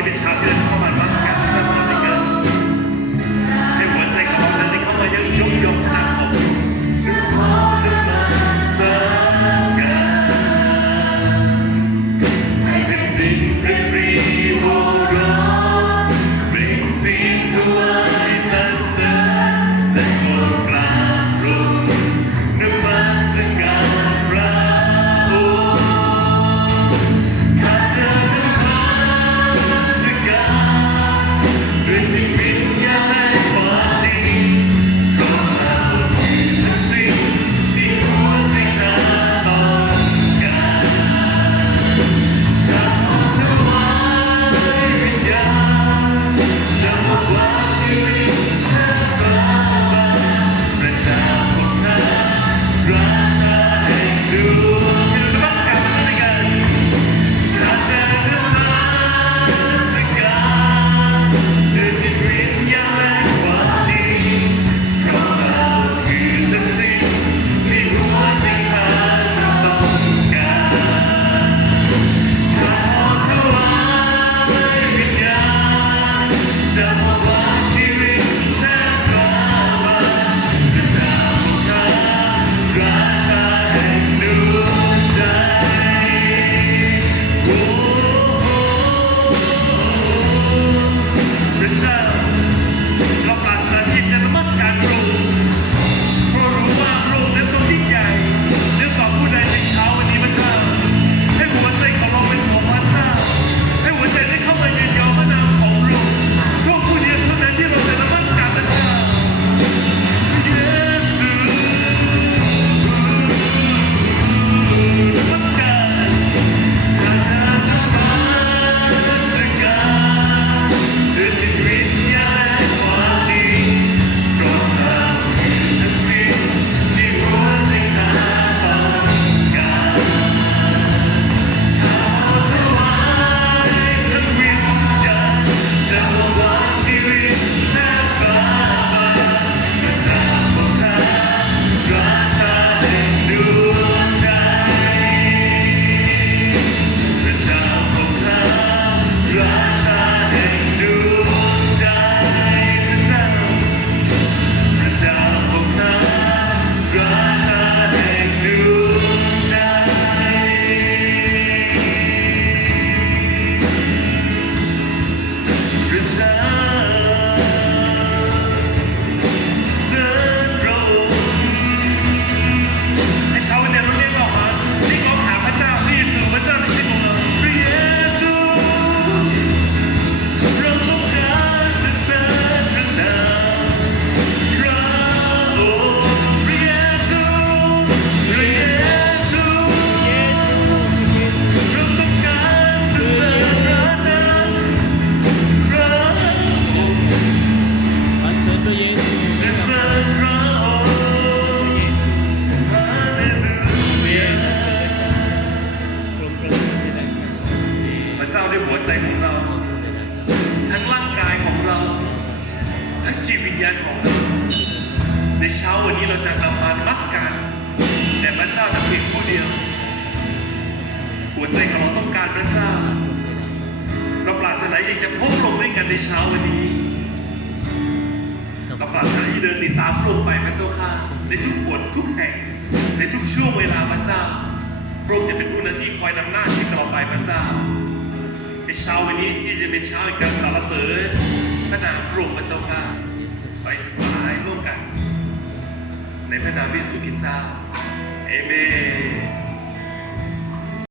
นี้เป็นเช้าที่เราเข้ามานมัสการพระเจ้าของเราได้เกิดให้หัวใจของเรานั้นได้เข้ามายังยกย่องนามของพระองค์สรรการให้แผ่นดินปริโหร้องเปล่งเสียงถวายสรรเสริญและโปรดกราบลงนมัสการพระองค์ข้าแต่นมัสการด้วยจิตวิญญาณและความจริงขอเราคือทั้งสิ่งที่หัวใจข้าต้องการข้าขอถวายวิญญาณจำว่าชีวิตแทบบ้าพระเจ้าของข้าราชาแห่งดวงนมัสการพระเจ้าด้วยกันข้าแต่นมัสการด้วยจิตวิญญาณและความจริงเพราะเราคือทั้งสิ่งที่หัวใจข้าต้องการข้าขอถวายวิญญาณจำว่าชีวิตแทบบ้าพระเจ้าของข้าราชาแห่งดวงใจโอ้พระเจ้าเราปรารถนาที่จะนมัสการพระองค์เพราะรู้ว่าพระองค์นั้นทรงยิ่งใหญ่เหนือกว่าผู้ใดในเช้าวันนี้พระเจ้าให้หัวใจของเราเป็นของพระเจ้าให้หัวใจได้เข้ามายืนยอพระนามของพระองค์ช่วงผู้เดียวเท่านั้นที่เราจะนมัสการพระเจ้าเยซูนมัสการข้าแต่นมัสการด้วยจิตวิญญาณและความจริงเพราะเราคือทั้งสิ่งที่หัวใจข้าต้องการข้าขอถวายทั้งวิญญาณจำว่าชีวิตแทบบ้าพระเจ้าของข้าราชาแห่งดวงใจพระเจ้าของข้าราชาแห่งดวงใจพระเจ้าของข้าราชาแห่งดวงใจพระเจ้าเดินพระองค์ให้เช้าวันนี้เราเรียกออกมาที่ร้องหาพระเจ้าที่สู่พระเจ้าในชีวิตของเราพระเยซูเราต้องการจะเสริญพระนามพระองค์พระเยซูพระเยซูเราต้องการจะเสริญพระนามพระองค์ สรรเสริญพระเยซู จะเสริญพระองค์ฮาเลลูยา กรมประชาธิปไตย พระเจ้าด้วยหัวใจของเรา ทั้งร่างกายของเรา ทั้งจิตวิญญาณของเรา ในเช้าวันนี้เราจะนำมานมัสการแต่พระเจ้าแต่เพียงผู้เดียว หัวใจของเราต้องการพระเจ้า เราปรารถนาอยากจะพบพระองค์ด้วยกันในเช้าวันนี้ เราปรารถนาที่เดินติดตามพระองค์ไปพระเจ้าข้าในทุกบททุกแห่งในทุกช่วงเวลาพระเจ้าพระองค์จะเป็นผู้นั้นที่คอยนำหน้าชีวิตเราไปพระเจ้าในเช้าวันนี้ที่จะเป็นเช้าแห่งการสรรเสริญพระนามพระองค์พระเจ้าข้าไปถวายร่วมกันในพระนามพระเยซูคริสต์เจ้าเอเมน